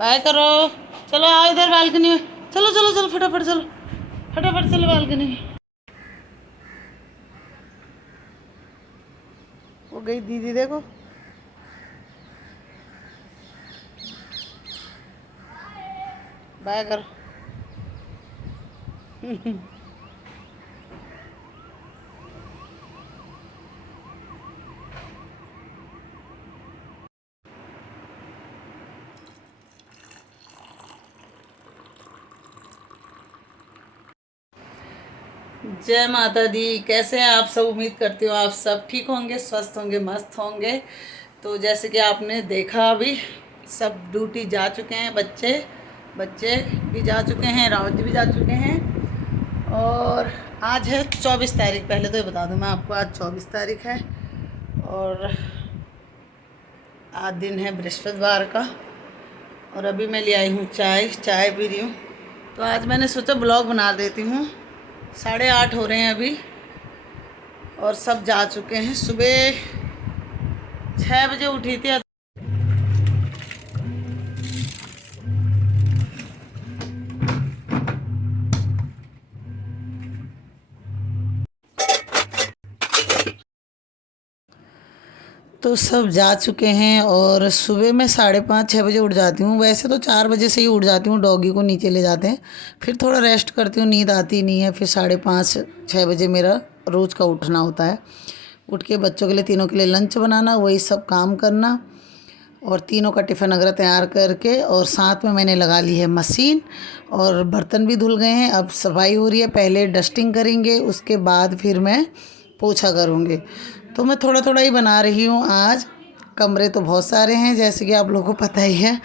Bye करो। चलो आओ इधर बालकनी में। चलो चलो चलो फटाफट चलो, फटाफट चलो बालकनी में। वो गई दीदी, देखो। बाय करो। जय माता दी। कैसे हैं आप सब? उम्मीद करती हूँ आप सब ठीक होंगे, स्वस्थ होंगे, मस्त होंगे। तो जैसे कि आपने देखा अभी सब ड्यूटी जा चुके हैं, बच्चे बच्चे भी जा चुके हैं, रावत जी भी जा चुके हैं। और आज है 24 तारीख। पहले तो ये बता दूँ मैं आपको, आज 24 तारीख है और आज दिन है बृहस्पतिवार का। और अभी मैं ले आई हूँ चाय पी रही हूँ। तो आज मैंने सोचा ब्लॉग बना देती हूँ। 8:30 हो रहे हैं अभी और सब जा चुके हैं। सुबह 6 बजे उठी थी। तो सब जा चुके हैं और सुबह मैं 5:30-6 बजे उठ जाती हूँ। वैसे तो 4 बजे से ही उठ जाती हूँ, डॉगी को नीचे ले जाते हैं, फिर थोड़ा रेस्ट करती हूँ, नींद आती नहीं है। फिर 5:30-6 बजे मेरा रोज़ का उठना होता है। उठ के बच्चों के लिए, तीनों के लिए लंच बनाना, वही सब काम करना और तीनों का टिफ़िन वगैरह तैयार करके, और साथ में मैंने लगा ली है मशीन। और बर्तन भी धुल गए हैं, अब सफाई हो रही है। पहले डस्टिंग करेंगे, उसके बाद फिर मैं पोछा करूँगी। तो मैं थोड़ा थोड़ा ही बना रही हूँ आज। कमरे तो बहुत सारे हैं जैसे कि आप लोगों को पता ही है,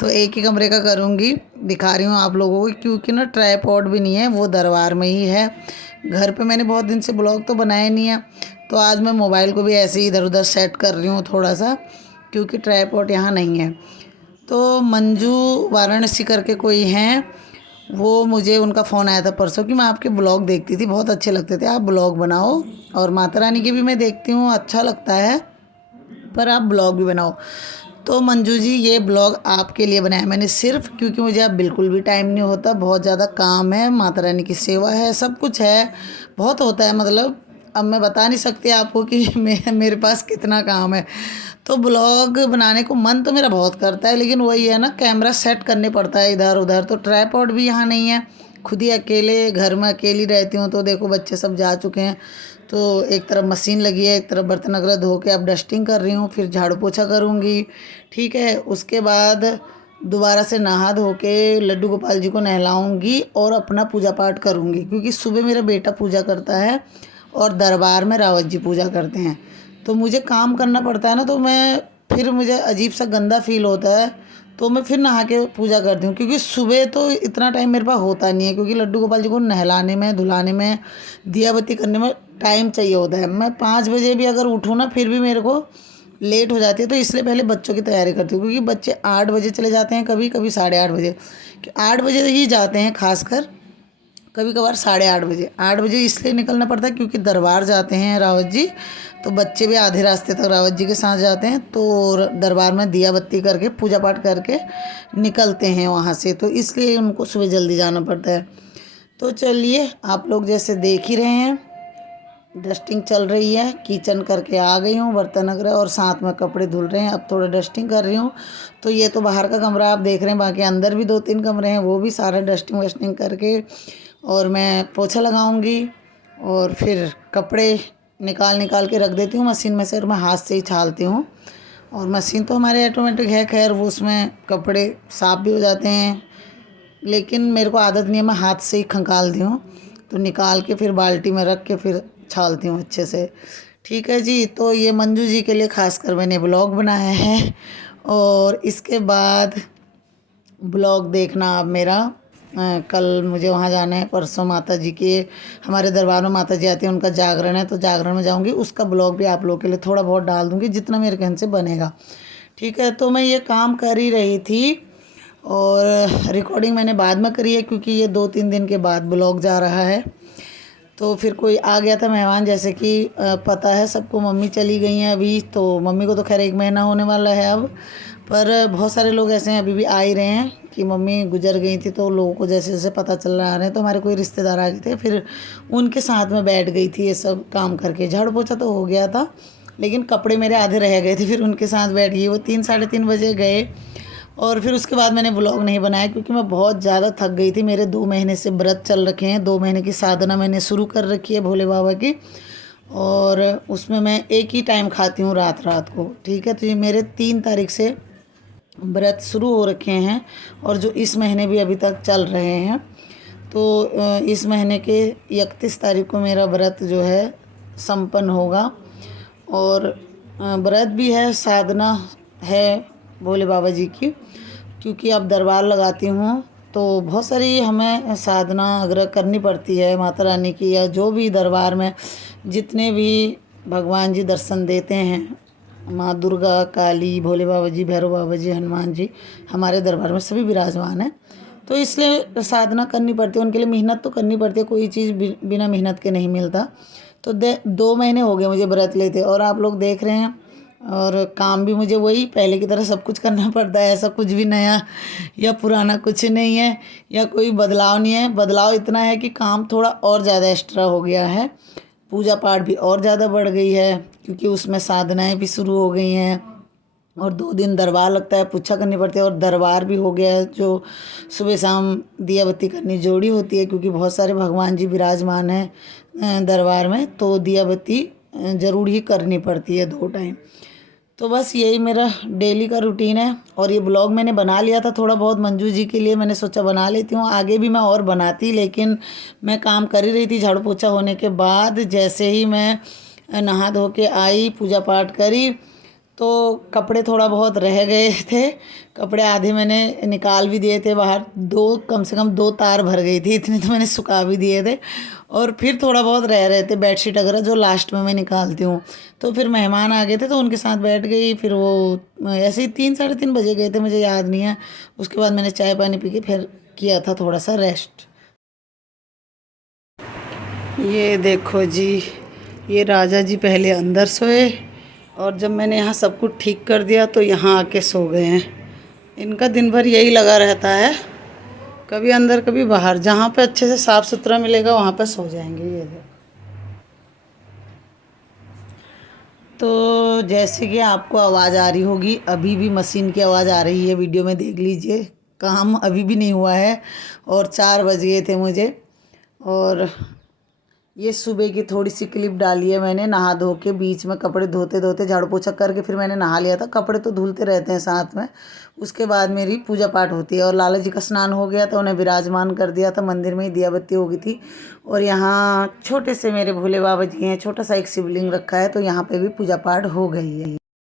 तो एक ही कमरे का करूँगी। दिखा रही हूँ आप लोगों को, क्योंकि ना ट्राइपॉड भी नहीं है, वो दरबार में ही है। घर पे मैंने बहुत दिन से ब्लॉग तो बनाया नहीं है, तो आज मैं मोबाइल को भी ऐसे ही इधर उधर सेट कर रही हूँ थोड़ा सा, क्योंकि ट्राइपॉड यहाँ नहीं है। तो मंजू वाराणसी करके कोई हैं, वो मुझे उनका फ़ोन आया था परसों कि मैं आपके ब्लॉग देखती थी, बहुत अच्छे लगते थे, आप ब्लॉग बनाओ। और माता रानी के भी मैं देखती हूँ, अच्छा लगता है, पर आप ब्लॉग भी बनाओ। तो मंजू जी, ये ब्लॉग आपके लिए बनाया मैंने सिर्फ, क्योंकि मुझे अब बिल्कुल भी टाइम नहीं होता, बहुत ज़्यादा काम है, माता रानी की सेवा है, सब कुछ है, बहुत होता है। मतलब अब मैं बता नहीं सकती आपको कि मेरे पास कितना काम है। तो ब्लॉग बनाने को मन तो मेरा बहुत करता है, लेकिन वही है ना, कैमरा सेट करने पड़ता है इधर उधर। तो ट्राइपॉड भी यहाँ नहीं है, खुद ही अकेले घर में अकेली रहती हूँ। तो देखो बच्चे सब जा चुके हैं, तो एक तरफ मशीन लगी है, एक तरफ बर्तन वगैरह धो के अब डस्टिंग कर रही हूँ, फिर झाड़ू पोछा करूँगी। ठीक है, उसके बाद दोबारा से नहा धो के लड्डू गोपाल जी को नहलाऊँगी और अपना पूजा पाठ करूँगी, क्योंकि सुबह मेरा बेटा पूजा करता है और दरबार में रावत जी पूजा करते हैं। तो मुझे काम करना पड़ता है ना, तो मैं फिर मुझे अजीब सा गंदा फील होता है, तो मैं फिर नहा के पूजा करती हूँ। क्योंकि सुबह तो इतना टाइम मेरे पास होता नहीं है, क्योंकि लड्डू गोपाल जी को नहलाने में, धुलाने में, दिया बत्ती करने में टाइम चाहिए होता है। मैं 5 बजे भी अगर उठूँ ना, फिर भी मेरे को लेट हो जाती है। तो इसलिए पहले बच्चों की तैयारी करती हूँ, क्योंकि बच्चे 8 बजे चले जाते हैं, कभी कभी 8:30 बजे, 8 बजे ही जाते हैं खासकर, कभी कभार 8:30 बजे। 8 बजे इसलिए निकलना पड़ता है क्योंकि दरबार जाते हैं रावत जी, तो बच्चे भी आधे रास्ते तक रावत जी के साथ जाते हैं, तो दरबार में दिया बत्ती करके पूजा पाठ करके निकलते हैं वहाँ से, तो इसलिए उनको सुबह जल्दी जाना पड़ता है। तो चलिए, आप लोग जैसे देख ही रहे हैं, डस्टिंग चल रही है, किचन करके आ गई हूँ, बर्तन वगैरह, और साथ में कपड़े धुल रहे हैं। अब थोड़ा डस्टिंग कर रही हूँ। तो ये तो बाहर का कमरा आप देख रहे हैं, बाकी अंदर भी 2-3 कमरे हैं, वो भी सारा डस्टिंग वस्टिंग करके और मैं पोछा लगाऊंगी। और फिर कपड़े निकाल निकाल के रख देती हूँ मशीन में से, और मैं हाथ से ही छालती हूँ। और मशीन तो हमारे ऑटोमेटिक है, खैर वो उसमें कपड़े साफ़ भी हो जाते हैं, लेकिन मेरे को आदत नहीं है, मैं हाथ से ही खंगालती हूँ। तो निकाल के फिर बाल्टी में रख के फिर छालती हूँ अच्छे से। ठीक है जी, तो ये मंजू जी के लिए ख़ासकर मैंने ब्लॉग बनाया है। और इसके बाद ब्लॉग देखना आप मेरा। कल मुझे वहाँ जाना है, परसों माता जी के, हमारे दरबार में माता जी आती हैं, उनका जागरण है, तो जागरण में जाऊँगी, उसका ब्लॉग भी आप लोगों के लिए थोड़ा बहुत डाल दूँगी, जितना मेरे कहने से बनेगा। ठीक है, तो मैं ये काम कर ही रही थी और रिकॉर्डिंग मैंने बाद में करी है, क्योंकि ये 2-3 दिन के बाद ब्लॉग जा रहा है। तो फिर कोई आ गया था मेहमान, जैसे कि पता है सबको, मम्मी चली गई हैं अभी, तो मम्मी को तो खैर 1 महीना होने वाला है अब, पर बहुत सारे लोग ऐसे हैं अभी भी आ ही रहे हैं कि मम्मी गुजर गई थी, तो लोगों को जैसे जैसे पता चल रहा है तो हमारे कोई रिश्तेदार आ गए थे, फिर उनके साथ में बैठ गई थी ये सब काम करके। झाड़ू पोछा तो हो गया था लेकिन कपड़े मेरे आधे रह गए थे, फिर उनके साथ बैठ गई। वो 3 साढ़े 3 बजे गए और फिर उसके बाद मैंने व्लॉग नहीं बनाया क्योंकि मैं बहुत ज़्यादा थक गई थी। मेरे 2 महीने से व्रत चल रखे हैं, 2 महीने की साधना मैंने शुरू कर रखी है भोले बाबा की, और उसमें मैं एक ही टाइम खाती हूँ रात रात को। ठीक है, तो ये मेरे 3 तारीख से व्रत शुरू हो रखे हैं और जो इस महीने भी अभी तक चल रहे हैं। तो इस महीने के 31 तारीख को मेरा व्रत जो है संपन्न होगा। और व्रत भी है, साधना है भोले बाबा जी की, क्योंकि अब दरबार लगाती हूँ तो बहुत सारी हमें साधना अगर करनी पड़ती है माता रानी की, या जो भी दरबार में जितने भी भगवान जी दर्शन देते हैं, माँ दुर्गा, काली, भोले बाबा जी, भैरव बाबा जी, हनुमान जी, हमारे दरबार में सभी विराजमान हैं। तो इसलिए साधना करनी पड़ती है, उनके लिए मेहनत तो करनी पड़ती है, कोई चीज़ बिना मेहनत के नहीं मिलता। तो 2 महीने हो गए मुझे व्रत लेते, और आप लोग देख रहे हैं। और काम भी मुझे वही पहले की तरह सब कुछ करना पड़ता है, ऐसा कुछ भी नया या पुराना कुछ नहीं है, या कोई बदलाव नहीं है। बदलाव इतना है कि काम थोड़ा और ज़्यादा एक्स्ट्रा हो गया है, पूजा पाठ भी और ज़्यादा बढ़ गई है क्योंकि उसमें साधनाएं भी शुरू हो गई हैं, और 2 दिन दरबार लगता है, पूजा करनी पड़ती है, और दरबार भी हो गया है जो सुबह शाम दिया बत्ती करनी जोड़ी होती है, क्योंकि बहुत सारे भगवान जी विराजमान हैं दरबार में, तो दिया बत्ती ज़रूर ही करनी पड़ती है 2 टाइम। तो बस यही मेरा डेली का रूटीन है। और ये ब्लॉग मैंने बना लिया था थोड़ा बहुत मंजू जी के लिए, मैंने सोचा बना लेती हूँ, आगे भी मैं और बनाती, लेकिन मैं काम कर ही रही थी। झाड़ू पोछा होने के बाद जैसे ही मैं नहा धो के आई, पूजा पाठ करी, तो कपड़े थोड़ा बहुत रह गए थे, कपड़े आधे मैंने निकाल भी दिए थे बाहर, कम से कम 2 तार भर गई थी, इतने तो मैंने सुखा भी दिए थे। और फिर थोड़ा बहुत रह रहे थे बेडशीट वगैरह, जो लास्ट में मैं निकालती हूँ। तो फिर मेहमान आ गए थे तो उनके साथ बैठ गई, फिर वो ऐसे ही 3 साढ़े 3 बजे गए थे, मुझे याद नहीं है। उसके बाद मैंने चाय पानी पी के फिर किया था थोड़ा सा रेस्ट। ये देखो जी, ये राजा जी पहले अंदर सोए, और जब मैंने यहाँ सब कुछ ठीक कर दिया तो यहाँ आके सो गए हैं। इनका दिन भर यही लगा रहता है, कभी अंदर कभी बाहर, जहाँ पे अच्छे से साफ़ सुथरा मिलेगा वहाँ पे सो जाएंगे। ये देखो, तो जैसे कि आपको आवाज़ आ रही होगी, अभी भी मशीन की आवाज़ आ रही है, वीडियो में देख लीजिए, काम अभी भी नहीं हुआ है और 4 बज गए थे मुझे। और ये सुबह की थोड़ी सी क्लिप डाली है मैंने, नहा धो के बीच में कपड़े धोते धोते झाड़ू पोछा करके फिर मैंने नहा लिया था। कपड़े तो धुलते रहते हैं साथ में, उसके बाद मेरी पूजा पाठ होती है। और लाला जी का स्नान हो गया तो उन्हें विराजमान कर दिया था, मंदिर में ही दिया बत्ती हो गई थी। और यहाँ छोटे से मेरे भोले बाबा जी हैं, छोटा सा एक शिवलिंग रखा है, तो यहाँ पे भी पूजा पाठ हो गई है।